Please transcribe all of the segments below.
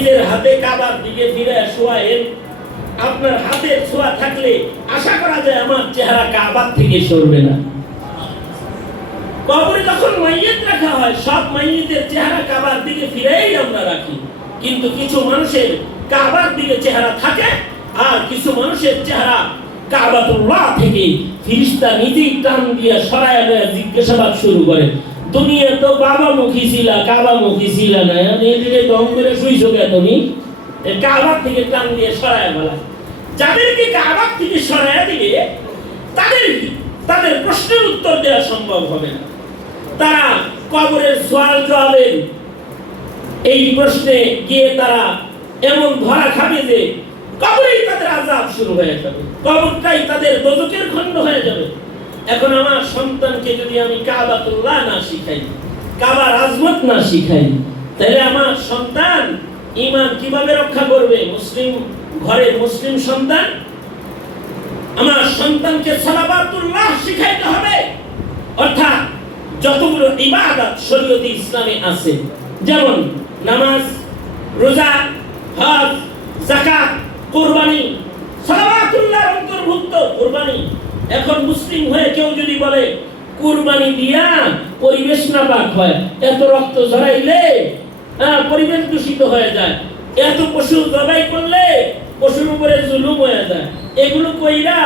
নিজের হাতে কাবার দিকে ফিরে শোয়ায়েন। আপনার হাতের ছোঁয়া থাকলে আশা করা যায় আমার চেহারা কাবার থেকে সরবে না। কবরে যখন মাইয়েত রাখা হয়, সব মাইয়েতের চেহারা কাবার দিকে ফিরেই আমরা রাখি। কিন্তু কিছু মানুষের কাবার দিকে চেহারা থাকে, আর কিছু মানুষের চেহারা কাবাতুল্লাহ থেকে ফিরিস্তা নিজেই টান দিয়ে সরায় জিজ্ঞাসাবাদ শুরু করে। দুনিয়া তো বাবা মুখী ছিলা কাবা মুখী ছিলা না? এদিকে দম করে শুইছো কে তুমি? কাবার থেকে টান দিয়ে সরায় বলা। যাদেরকে কাবার থেকে সরায় দিবে, তাদের তাদের প্রশ্নের উত্তর দেওয়া সম্ভব হবে না। তারা কবরের সোয়াল জবাবের এই প্রশ্নে গিয়ে তারা এমন ধরা খাবে যে কবরেই তাদের আজাব শুরু হয়ে যাবে। কবরটাই তাদের দোজকের খণ্ড হয়ে যাবে। এখন আমার সন্তানকে যদি আমি কাবাতুল্লাহ না শিখাই, কাবার আজমত না শিখাই, তাহলে আমার সন্তান ইমান কীভাবে রক্ষা করবে? মুসলিম ঘরের মুসলিম সন্তান? আমার সন্তানকে সালাবাতুল্লাহ শিখাইতে হবে। অর্থাৎ যতগুলো ইবাদত শরীয়তে ইসলামে আছে, যেমন নামাজ, রোজা, হজ, যাকাত, কুরবানি সালাওয়াতুল্লাহ অন্তর্ভুক্ত কুরবানি এখন মুসলিম হয়ে কেউ যদি বলে, কুরবানি দিয়া পরিবেশ না পাক হয়, এত রক্ত ঝরাইলে পরিবেশ দূষিত হয়ে যায়। এত পশু জবাই করলে পশুর উপরে জুলুম হয়ে যায়। এগুলো কইরা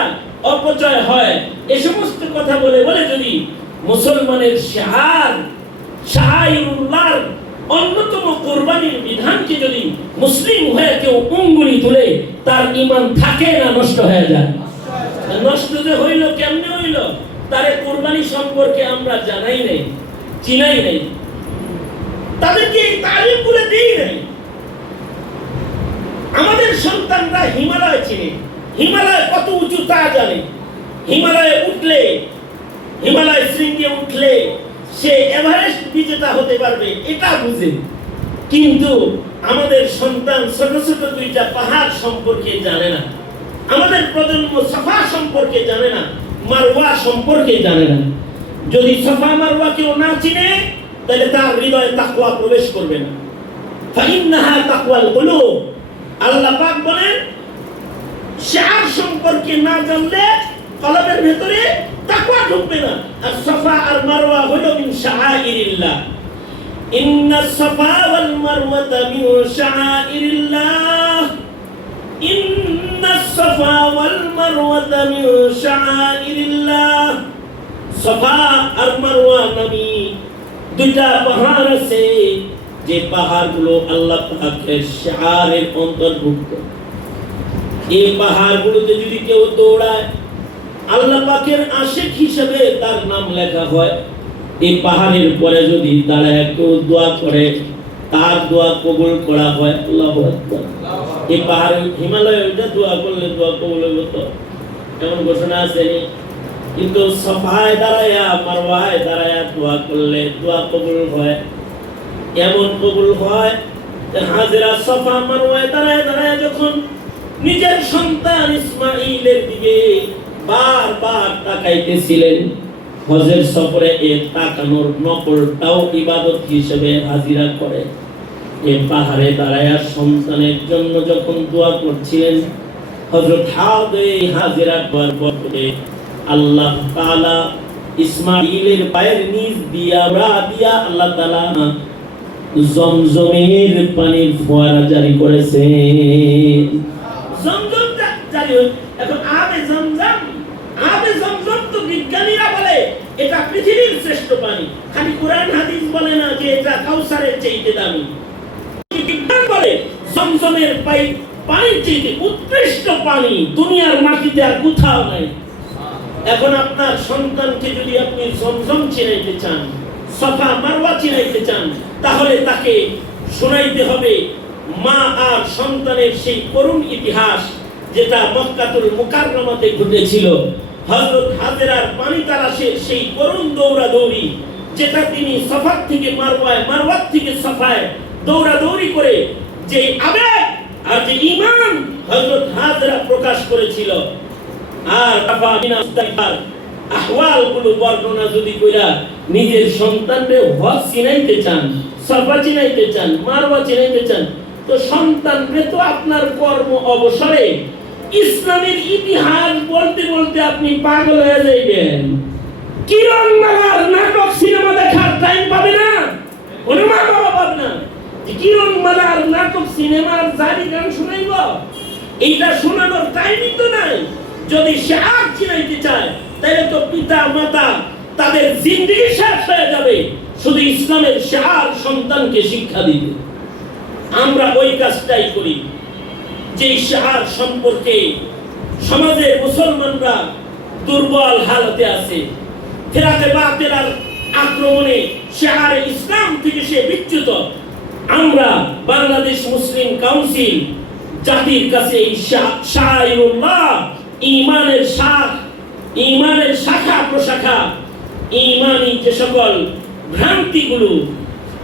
অপচয় হয়। এ সমস্ত কথা বলে বলে যদি মুসলমানের শাহার শাহাইরুল্লাহর অন্যতম কোরবানির বিধানকে যদি মুসলিম হয়ে কেউ উঙ্গুলি তুলে, তার ইমান থাকে না নষ্ট হয়ে যায়। নষ্ট যে হইল, কেমনে হইল? কোরবানি সম্পর্কে আমরা জানাই নাই, চিনাই নাই। তাদেরকে এই দিই নাই। আমাদের সন্তানরা হিমালয় চিনে। হিমালয় কত উঁচু তা জানে। হিমালয়ে উঠলে, হিমালয় শৃঙ্গে উঠলে সে এভারেস্ট বিজেতা হতে পারবে, এটা বুঝে। কিন্তু আমাদের সন্তান ছোট ছোট দুইটা পাহাড় সম্পর্কে জানে না। আমাদের প্রজন্ম সফা সম্পর্কে জানে না, মারওয়া সম্পর্কে জানে না। যদি সাফা মারওয়া কেউ না চিনে, তাহলে তার হৃদয়ে তাকওয়া প্রবেশ করবে না। ফাইন্নাহা তাকওয়াল কুলুব। আল্লাহ পাক বলেন শার সম্পর্কে না জানলে কলবের ভেতরে তাকওয়া ঢুকবে না। আর সাফা আর মারওয়া হলো মিন শাআইরিল্লাহ। ইন্নাস সাফা ওয়াল মারওয়াতা মিন শাআইরিল্লাহ। ইন্নাস সাফা ওয়াল মারওয়াতা মিন শাআইরিল্লাহ সাফা আর আল্লাহ পাকের অন্তর্ভুক্ত। এই পাহাড়গুলোতে যদি কেউ দৌড়ায়, আল্লাহ পাকের আশেক হিসেবে তার নাম লেখা হয়। এই পাহাড়ের পরে যদি তারা একটু দোয়া করে, তার দোয়া কবুল করা হয়। আল্লাহ এই পাহাড় হিমালয়ে ওইটা দোয়া করলে দোয়া কবুল হবে তো? এমন ঘোষণা আছে কিন্তু সফায় দাঁড়ায়া মারওয়ায় দাঁড়ায়া দোয়া করলে দোয়া কবুল হয়। এমন কবুল হয় হাজেরা সফা মারওয়ায় দাঁড়ায় দাঁড়ায় যখন নিজের সন্তান ইসমাইলের দিকে বারবার তাকাইতেছিলেন, হজের সফরে এ তাকানোর নকলটাও ইবাদত হিসেবে হাজিরা করে। এ পাহাড়ে দাঁড়ায়া সন্তানের জন্য যখন দোয়া করছিলেন হজরত হাদে হাজিরা করার পরে আল্লাহ তাআলা ইসমাইলের পায়ের নিচ দিয়া রা দিয়া আল্লাহ তাআলা জমজমের পানির ফোয়ারা জারি করেছেন। জমজম জারি এখন আবে জমজম আবে জমজম তো বিজ্ঞানীরা বলে, এটা পৃথিবীর শ্রেষ্ঠ পানি। খালি কোরআন হাদিস বলে না যে এটা কাউসারের চাইতে দামি। তাহলে তাকে শোনাইতে হবে মা আর সন্তানের সেই করুণ ইতিহাস যেটা মক্কাতুল মুকাররমাতে ঘটেছিল। হযরত হাজেরার পানি তালাশের সেই করুণ দৌড়াদৌড়ি, যেটা তিনি সফার থেকে মারওয়ায় মারওয়াত থেকে সফায় দৌড়াদৌড়ি করে যে আবেগ আর যে ঈমান হযরত হাজেরা প্রকাশ করেছিল। আর বর্ণনা যদি কইরা নিজের চিনাইতে চান সাফা চিনাইতে চান, মারওয়া চিনাইতে চান, তো সন্তানরে তো আপনার কর্ম অবসরে ইসলামের ইতিহাস বলতে বলতে আপনি পাগল হয়ে যাইবেন। কিরণ মালার নাটক সিনেমা দেখার টাইম পাবে না কোনো মা বাবা পাবে না যে মালার নাটক সিনেমার জারি গান শুনাইব। এইটা শোনানোর টাইমই তো নাই। যদি সে আর চিনাইতে চায়, তাহলে তো পিতা, মাতা তাদের জিন্দগি শেষ হয়ে যাবে। শুধু ইসলামের শার সন্তানকে শিক্ষা দিবে। আমরা ওই কাজটাই করি। যে শার সম্পর্কে সমাজের মুসলমানরা দুর্বল হালতে আছে। ফেরাতে বাতেরার আক্রমণে শাহারে ইসলাম থেকে সে বিচ্যুত। আমরা বাংলাদেশ মুসলিম কাউন্সিল জাতির কাছে এই শা- ইমানের শাখ, ইমানের শাখা প্রশাখা ইমানি যে সকল ভ্রান্তিগুলো,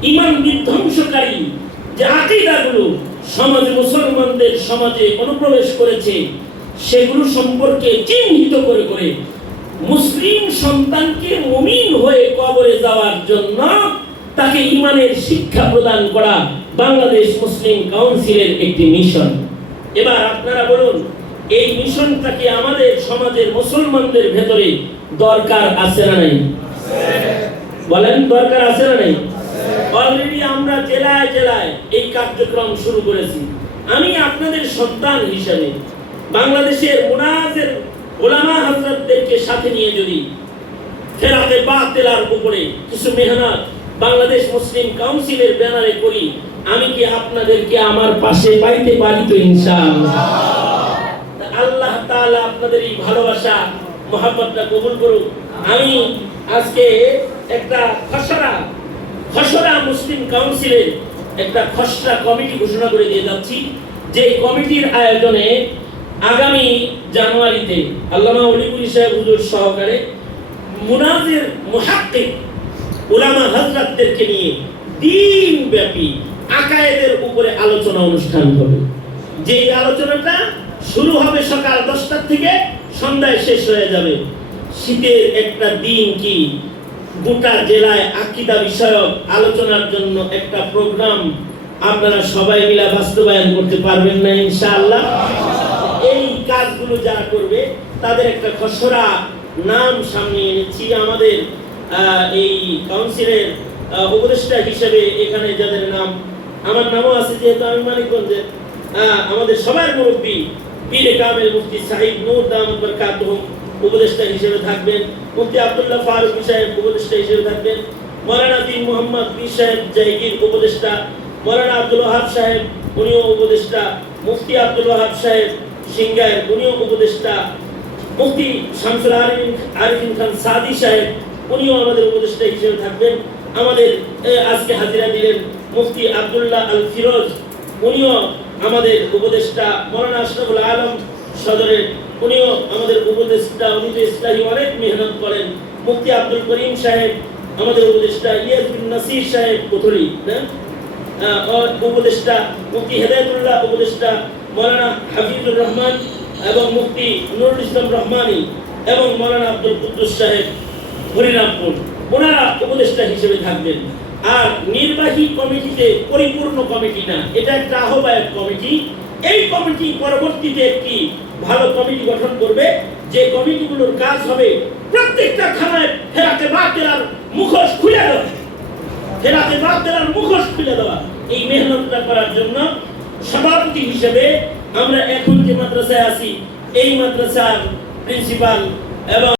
ইমান বিধ্বংসকারী যে আকিদাগুলো সমাজে মুসলমানদের সমাজে অনুপ্রবেশ করেছে, সেগুলো সম্পর্কে চিহ্নিত করে করে মুসলিম সন্তানকে মুমিন হয়ে কবরে যাওয়ার জন্য তাকে ইমানের শিক্ষা প্রদান করা বাংলাদেশ মুসলিম কাউন্সিলের একটি মিশন। এবার আপনারা বলুন, এই মিশনটাকে আমাদের সমাজের মুসলমানদের ভেতরে দরকার আছে না নাই? বলেন, দরকার আছে না নাই? অলরেডি আমরা জেলায় জেলায় এই কার্যক্রম শুরু করেছি। আমি আপনাদের সন্তান হিসেবে বাংলাদেশের মুনাজের ওলামা হজরতদেরকে সাথে নিয়ে যদি ফেরাতে বা তেলার উপরে কিছু মেহনত বাংলাদেশ মুসলিম কাউন্সিলের ব্যানারে করি, আমি কি আপনাদেরকে আমার পাশে পাইতে পারি তো ইনশাআল্লাহ? আল্লাহ তাআলা আপনাদের এই ভালোবাসা মহাব্বতটা কবুল করুক। আমি আজকে একটা খসড়া খসড়া মুসলিম কাউন্সিলের একটা খসড়া কমিটি ঘোষণা করে দিয়ে যাচ্ছি। যে কমিটির আয়োজনে আগামী জানুয়ারিতে আল্লামা অলিপুরি সাহেব হুজুর সহকারে মুনাজের মুহাক্কিক উলামা হযরতদেরকে নিয়ে দিন ব্যাপী আকায়েদের উপরে আলোচনা অনুষ্ঠান হবে। যে আলোচনাটা শুরু হবে সকাল দশটার থেকে, সন্ধ্যায় শেষ হয়ে যাবে। শীতের একটা দিন কি? গোটা জেলায় আকিদা বিষয়ক আলোচনার জন্য একটা প্রোগ্রাম আপনারা সবাই মিলে বাস্তবায়ন করতে পারবেন না, ইনশাআল্লাহ। এই কাজগুলো যারা করবে, তাদের একটা খসড়া নাম সামনে এনেছি। আমাদের এই কাউন্সিলের উপদেষ্টা হিসেবে এখানে যাদের নাম, আমার নামও আছে যেহেতু আমি মানিকগঞ্জের আমাদের সবার মুরব্বী পীরে কামেল মুফতি সাহিব নূর দামদ বরকাতুহুম উপদেষ্টা হিসেবে থাকবেন, মুফতি আব্দুল্লাহ ফারুকী সাহেব উপদেষ্টা হিসেবে থাকবেন, মৌলানা বিন মোহাম্মদ পীর সাহেব জাহিগীর উপদেষ্টা, মৌলানা আব্দুল ওয়াহাব সাহেব উনিও উপদেষ্টা, মুফতি আব্দুল ওয়াহাব সাহেব সিংগায় উনিও উপদেষ্টা, মুফতি শামসুল আরিফিন খান সাদি সাহেব উনিও আমাদের উপদেষ্টা হিসেবে থাকবেন। আমাদের আজকে হাজিরা দিলেন মুফতি আব্দুল্লাহ আল ফিরোজ উনিও আমাদের উপদেষ্টা মৌলানা আশরাফুল আলম সদরের। উনিও আমাদের উপদেষ্টা, উনি তো ইসলামী অনেক মেহনত করেন। মুফতি আব্দুল করিম সাহেব, আমাদের উপদেষ্টা ইলিয়াস বিন নাসির সাহেব কোথরি হ্যাঁ? উপদেষ্টা মুফতি হেদায়তুল্লাহ, উপদেষ্টা মৌলানা হাফিজুর রহমান এবং মুফতি নুরুল ইসলাম রহমানি এবং মৌলানা আব্দুল কুদ্দুস সাহেব। হরিরামপুর। ওনারা উপদেষ্টা হিসেবে থাকবেন। আর নির্বাহী কমিটিতে পরিপূর্ণ কমিটি না, এটা একটা আহ্বায়ক কমিটি। এই কমিটি পরবর্তীতে একটি ভালো কমিটি গঠন করবে। যে কমিটিগুলোর কাজ হবে প্রত্যেকটা থানায় ফেরাতে বাতেরার মুখোশ খুলে দেওয়া। ফেরাতে বাতেরার মুখোশ খুলে দেওয়া। এই মেহনতটা করার জন্য সভাপতি হিসেবে আমরা এখন যে মাদ্রাসায় আছি, এই মাদ্রাসার প্রিন্সিপাল এবং